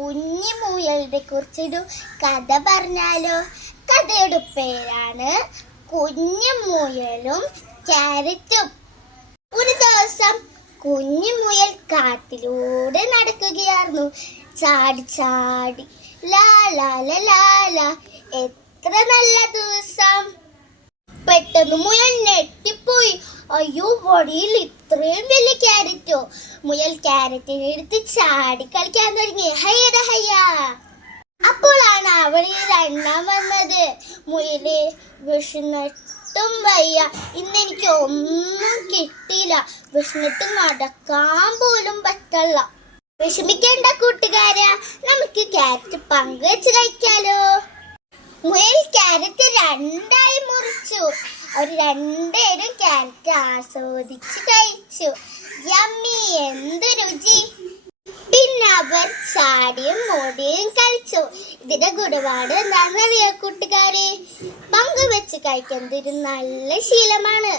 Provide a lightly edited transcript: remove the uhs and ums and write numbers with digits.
കുഞ്ഞു മുയലിനെ കുറിച്ചൊരു കഥ പറഞ്ഞാലോ? കഥയുടെ പേരാണ് കുഞ്ഞു മുയലും ക്യാരറ്റും. ഒരു ദിവസം കുഞ്ഞു മുയൽ കാട്ടിലൂടെ നടക്കുകയായിരുന്നു. ചാടി ചാടി ലാ ലാ ലാ ലാ ലാ. എത്ര നല്ല ദിവസം! പെട്ടെന്ന് മുയൽ ഞെട്ടിപ്പോയി. അയ്യോ, വഴിയിൽ ഇത്രയും വലിയ ക്യാരറ്റോ! മുയൽ ക്യാരറ്റിനെ എടുത്ത് ചാടി കളിക്കാൻ തുടങ്ങി. ഹയ്യട ഹയ്യ! അപ്പോഴാണ് അവിടെ രണ്ടാം വന്നത്. മുയലെ, വിശന്നിട്ടും വയ്യ, ഇന്നെനിക്ക് ഒന്നും കിട്ടിയില്ല. വിശന്നിട്ട് നടക്കാൻ പോലും പറ്റില്ല. വിഷമിക്കേണ്ട കൂട്ടുകാരാ, നമുക്ക് ക്യാരറ്റ് പങ്കുവെച്ച് കഴിക്കാലോ. മുയൽ ക്യാരറ്റ് രണ്ടായി മുറിച്ചു. അവർ രണ്ടുപേരും ക്യാരറ്റ് ആസ്വദിച്ച് കഴിച്ചു. യമ്മി, എന്ത് രുചി! പിന്നെ അവർ ചാടിയും ഓടിയും കളിച്ചു. ഇതിന്റെ ഗുണപാഠം എന്താണെന്നറിയോ കൂട്ടുകാരെ? പങ്കുവെച്ച് കഴിക്കുന്നത് ഒരു നല്ല ശീലമാണ്.